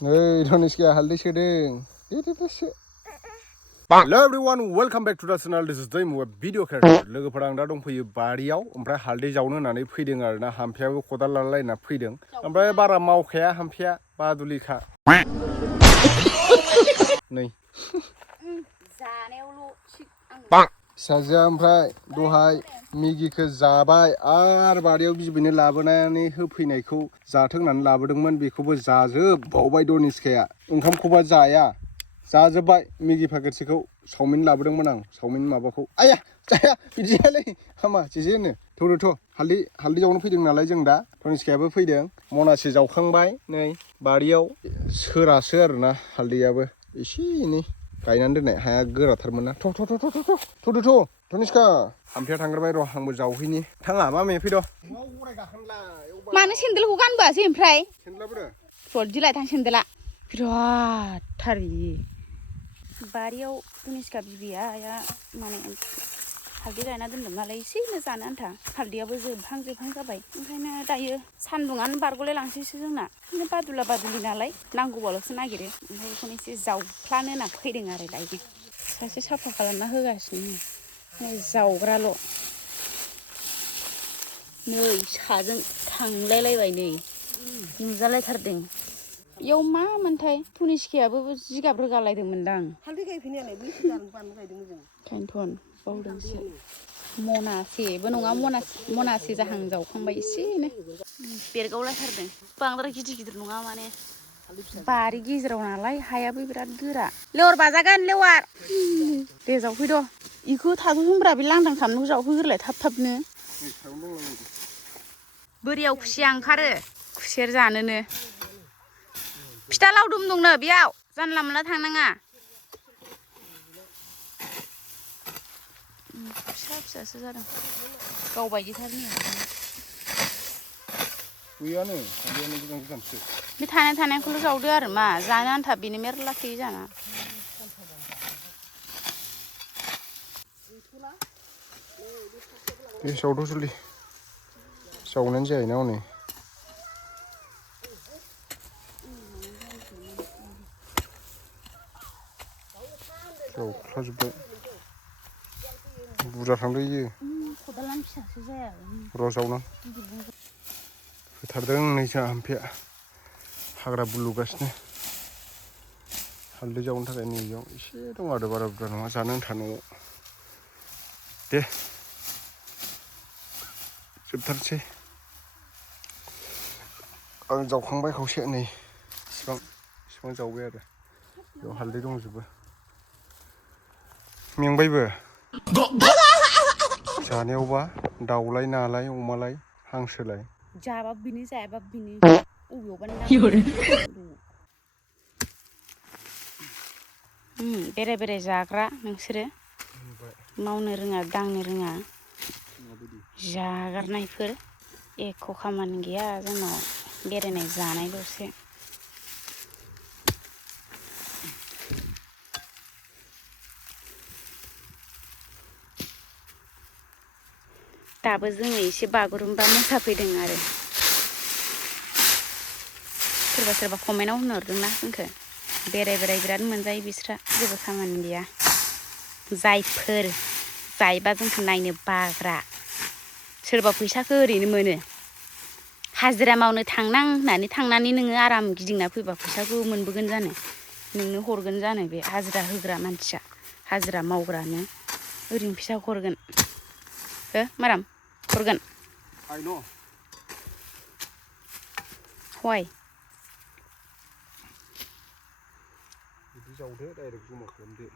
Hey, Toniska, haldi sedeng. Hello everyone, welcome back to the channel. This is Daim with video character. लोगोफोरा आं दा दंफैयो बारियाव ओमफ्राय हालदै जावनो होननानै फैदों आरोना हामफियाबो खदाल लालायना फैदों ओमफ्राय बारा मावखाया हामफिया बादुलिखा नै जानायावल' थिग साजिया ओमफ्राय दहाय मिगिखौ जाबाय आरो बारियाव बिबैनो लाबोनानै होफैनायखौ जाथों होननानै लाबोदोंमोन बेखौबो जाजोबबावबाय दनिस्काया ओंखामखौबा जाया जाजोबबाय मिगि पाकेटसेखौ चावमिन लाबोदोंमोन आं चावमिन माबाखौ आया जाया बिदियालै हामा जेजे होनो थौथ' हालदै जावनो फैदों नालाय जों दा दनिस्कायाबो फैदों मनासे जावखांबाय नै बारियाव सोरासो आरोना हालदैयाबो एसे एनै गायनानै दोननाय हाया गोराथारमोन ना थ' दनिस्का हामफिया थांग्रोबाय र' आंबो जावहैनि थाङा मा मेफैद' मानो सेन्देलखौ गानबोआसै ओमफ्राय सेन्देलाबो सलदिलाय थां सेन्देला बिराद थार बियो बारियाव दनिस्का बिबैया माने हालदै गायना दोनदों नालाय एसेनो जानो आन्था हालदैयाबो जोबहां जाबाय ओंखायनो दायो सान्दुङानो बारग'लाय लांसैसो जोंना बिदिनो बादुलि नालाय नांगौबाल'सो नागिरो ओमफ्राय बेखौनो एसे जावफ्लानो होनना फैदों आरो दायो सासे साफा खालामना होगासिनो नै जावग्राल' नै साजों थांलायलायबाय नै नुजालायथारदों इयाव मा मोनथाय दनिस्कायाबो जिगाब रोगालायदोंमोनदां हालदै गायफैनायालाय बैसो बानलु गायदोंमोन जों खायनोथ' बावदोंसो मनासेबो नङा मनासे जाहां जावखांबाय एसेनो बेरगावलायथारदों बांद्राय गिदिर नङा माने बारि गेजेराव नालाय हायाबो बिराद गोरा लेवार बाजागोन लेवार दे जावफैद' इखौ थाथ'थोंब्रा बे लांदां खालामनायखौ जावफैग्रोलाय थाबनो बोरियाव खुसिया ओंखारो खुसेर जानोनो फिथा लावदुम दंनो बेयाव जानला मोनला थांनाङा फिसासो जादों गावबायदिथारनि गैयानो हालदैयानो गोजानसो बे थानायखौल' जावदो आरो मा जानो आन्था बेनो मेरला थैयो जाना बे जावद' जलदि जावनायानो जायोना हनै जावख्लाजोब्बाय बुरजा थांदों इयो खदालानो फिसासो जाया र' जावनां होथारदों नै जोंहा हामफिया हाग्रा बुलुगासिनो हालदै जावनो थाखाय नैयाव एसे दं आरो बारा बुरजा नङा जानो आन्था न'आव दे जोबथारसै आं जावखांबाय खावसे नै इसिबां जावबाय आरो बेयाव हालदै दंजोबो मेंबायबो जानायावबा दाउलाय नालाय अमालाय हांसोलाय जाबाबो बिनो जायाबाबो बिनो अबेयावबानो बेराय जाग्रा नोंसोरो मावनो रोङा दांनो रोङा जागारनायफोर एख' खामानि गैया जोंनाव बेरायनाय जानायल'सो दाबो जोङो एसे बागुरुम्बा मोसाफैदों आरो सोरबा कमेन्टआव होनहरदोंना जोंखौ बेराय बिराद मोनजायो बिस्रा जेबो खामानि गैया जायफोर जायबा जोंखौ नायनो बाग्रा सोरबा फैसाखौ ओरैनो मोनो हाजिरा मावनो थांनां होननानै थांनानै नोङो आराम गिदिंना फैबा फैसाखौ मोनबोगोन जानो नोंनो हरगोन जानो बे हाजिरा होग्रा मानसिया हाजिरा मावग्रानो ओरैनो फैसा हरगोन हो माराम हरगोन हय बिदि जावदो डाइरेक्ट जमा खालामदो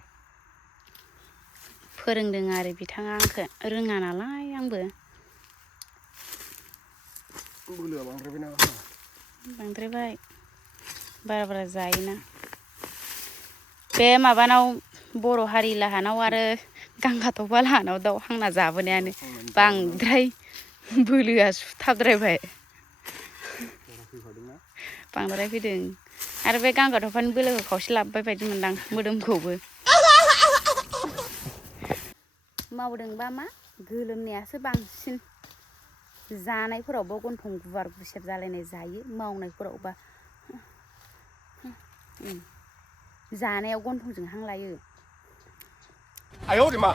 फोरोंदों आरो बिथाङा आंखौ रोङा नालाय आंबो बोलोआ बांद्रायबायना बांद्रायबाय बारा जायोना बे माबानाव बर' हारि लाहानाव आरो गांगाथफा लाहानाव दाउ हांना जाबोनायानो बांद्राय बोलोआ सुथाबद्रायबाय बांद्राय फैदों आरो बे गांगाथफानि बोलोखौ खावसे लाबोबाय बायदि मोनदां मोदोमखौबो मावदोंबा मा गोलोमनायासो बांसिन जानायफोरावबो गन्थं गुवार गुसेब जालायनाय जायो मावनायफोरावबा जानायाव गन्थंजों हां लायो। आयौ रे मा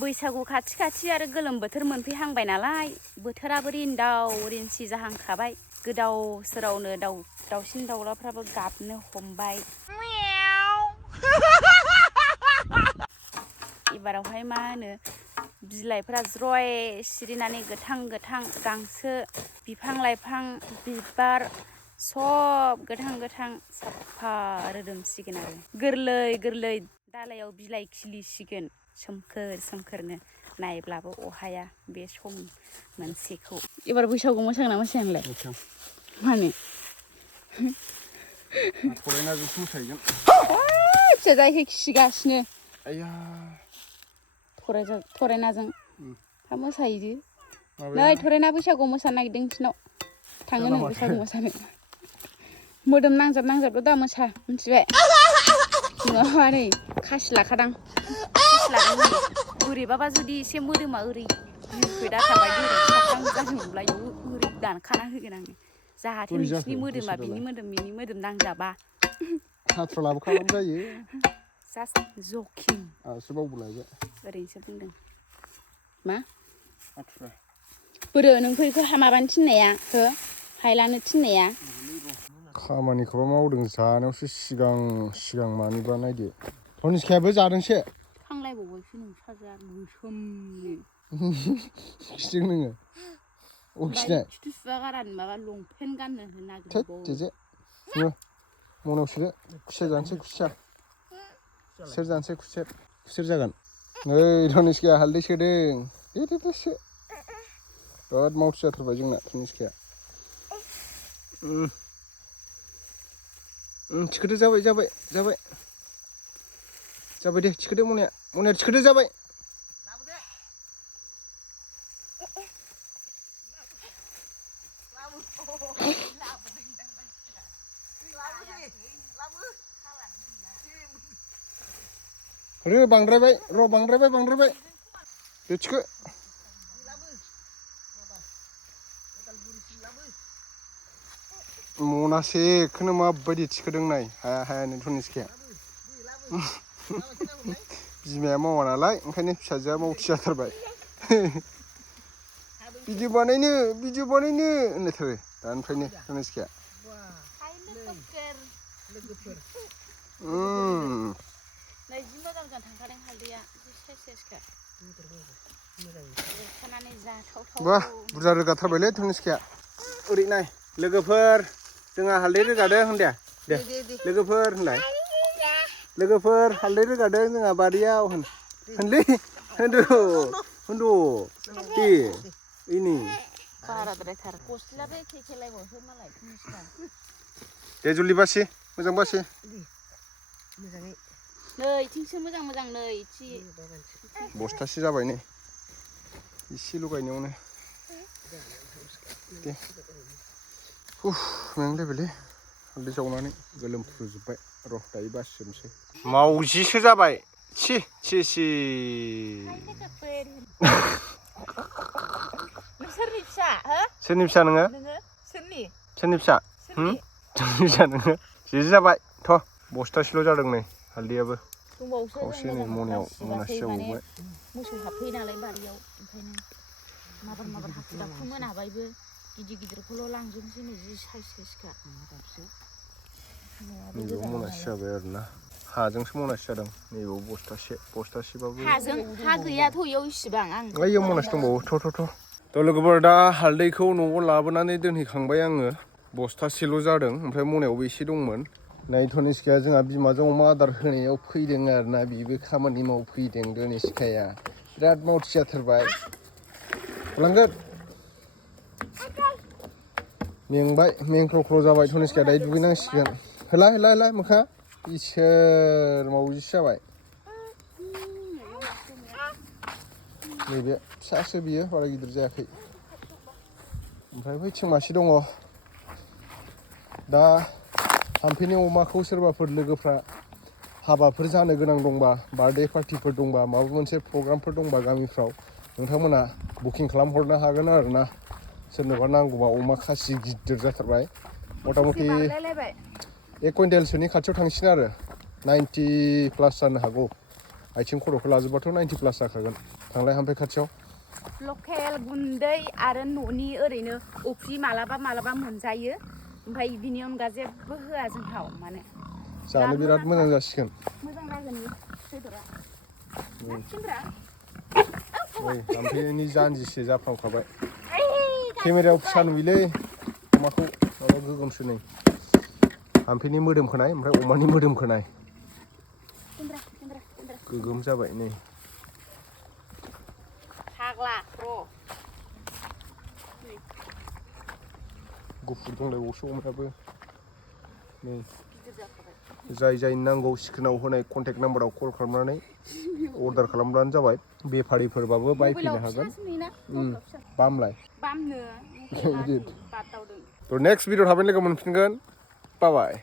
बैसागु खाथि आरो गोलोम बोथोर मोनफैहांबाय नालाय बोथोराबो रिन्दाव रिनसि जाहांखाबाय। गोदाव सोरावनो दाउसिन दाउलाफ्राबो गाबनो हमबाय। एबारावहाय मा होनो बिलाइफ्रा ज्रय सिरिनानै गोथां गांसो बिफां लाइफां बिबार सब गोथां साफा रोदोमसिगोन आरो गोरलै दालायाव बिलाइ खिलिसिगोन सोमखोरनो नायब्लाबो अहाया बे सम मोनसेखौ। एबार बैसागु मोसागोन ना मोसाया नोंलाय? मानो? फरायनाजोंसो मोसाहैगोन। फिसा जायखै खिगासिनो। आया थरायनाजों हा मोसाहैदो। नै थरायना बैसागुआव मोसानो नागिरदों नोंसिनाव थाङो नों बैसागु मोसानो। मोदोम नांजाब दा मोसा मिथिबाय? नङाबा नै खासि लाखादां बोरैबाबा जुदि एसे मोदोमा ओरै बिरखोदा थाबाय साथां जादोंमोनब्ला इयाव ओरै दानखाना होगोन आङो जाहाथे बोरै नोंसिनि जाखो मोदोमा बिनि मोदोम नांजाबा। हाथुरा लाबोखाबानो जायो। जास्ट जकिं आंसो बावबोलायबाय। ओरैनोसो बुंदों। मा? हाथुरा बोरो नोंफोरखौ माबानो थिननाया हो हायलानो थिननाया? खामानिखौबा मावदों जानायावसो सिगां मानिबा नायदो। धनिसखायाबो जादोंसो। खांलायबावबायसो नोंस्राजा गोसोमनो। खिदों नोङो? खिनाय? खिथु सुवा गारानो माबा लंपेन्ट गाननो थोद नागिरबावो। जेजे मनायाव सोदो खुसेर जानोसै खुसेर जागोन। नै धनिसखाया हालदै सोदों दे सो। बिराद मावथि जाथारबाय जोंना धनिसखाया। थिखोदो जाबाय दे थिखोदो मनाया थिखोदो जाबाय। बांद्रायबाय दे थिखो। मनासेखौनो माबायदि थिखोदों नाय हायानो धनिसखाया। बिमाया मावा नालाय ओंखायनो फिसाजोआ मावथि जाथारबाय। भिडिअ बानायनो होनलायथारो दानिफ्रायनो धनिसखाया। नै जि मोजां थांखादों हालदैया साइसखा एरखानानै जाथावथाव। बा बुरजा रोगाथारबायलै धनिसखाया। ओरै नाय लोगोफोर जोंहा हालदै रोगादों होनदे दे लोगोफोर होनलाय। लोगोफोर हालदै रोगादों जोंहा बारियाव होनलै दे इनि बाराद्रायथार गस्लायाबो एखेलायबावसो मालाय धनिसखा। दे जलदि बासि मोजां बासि। नै इथिंसो मोजां नै इथि बस्थासे जाबाय नै इसे लगायनायावनो। दे मेंलायबायलै हालदै जावनानै गोलोमफ्रुजोब्बाय। र' दायो बासिजोबनोसै। मावजिसो जाबाय सि सोरनि फिसा हो? सोरनि फिसा नोङो? सोरनि फिसा? सोरनि फिसा नोङो? जि जाबाय थ' बस्थासेल' जादों नै हालदैयाबो। खावसे नै मनायाव मनासे जाबावबाय। मोसौ हाबफैयो नालाय बारियाव ओंखायनो माबार हाखु दाखु मोनाबायबो गिदिरखौल' लांजोबनोसै नै जि साइसखा। नैबेयाव मनासे जाबाय आरोना हाजोंसो मनासे जादों नैबेयाव बस्थासेबाबो। हा गैयाथ' इयाव इसिबां आं ओइयाव मनासे दंबावो थ' लोगोफोर दा हालदैखौ न'आव लाबोनानै दोनहैखांबाय आङो। बस्थासेल' जादों ओमफ्राय मनायावबो एसे दंमोन। नै धनिसखाया जोंहा बिमाजों अमा आदार होनायाव फैदों आरोना बेबो खामानि मावफैदों धनिसखाया बिराद मावथि जाथारबाय। लांगोन मेंबाय मेंख्ल' जाबाय धनिसखाया दायो दुगैनांसिगोन। होला मोखाङा इसोर मावजिसो जाबाय। नैबे फिसासो बियो बारा गिदिर जायाखै। ओमफ्राय बैथिं मासे दङ। दा हाम्फैनि अमाखौ सोरबाफोर लोगोफ्रा हाबाफोर जानो गोनां दंबा बार्थडे पार्टिफोर दंबा माबा मोनसे प्रग्रामफोर दंबा गामिफ्राव नोंथांमोना बुकिं खालामहरनो हागोन आरोना। सोरनोबा नांगौबा अमा खासि गिदिर जाथारबाय मथा मथि 1 कुइन्टेलसोनि खाथियाव थांसिन आरो 90 प्लास जानो हागौ आथिं खर'खौ लाजोबबाथ' 90 प्लास जाखागोन थांलाय हामफाय खाथियाव लकेल गुन्दै आरो न'नि ओरैनो अफ्रि मालाबा मालाबा मोनजायो ओमफ्राय बिनि अनगा जेबो होआ जोंहाव माने जानो बिराद मोजां जासिगोन मोजां जागोन बेदरा ओइ हामफेनि जानजिसे जाफ्रामखाबाय केमेरायाव फिसा नुयोलै अमाखौ माबा गोगोमसो नै हामफेनि मोदोम खोनाय ओमफ्राय अमानि मोदोम खोनाय गोगोम जाबाय नै फाग्ला र' गुफुर दंलायबावसो अमायाबो नै जाय नांगौ स्क्रिनाव होनाय कन्टेक्ट नाम्बाराव कल खालामनानै अर्डार खालामब्लानो जाबाय बेफारिफोरबाबो बायफैनो हागोन बामलाय बामनो थ' नेक्स्ट भिडिअ थाबैनो लोगो मोनफिनगोन बाय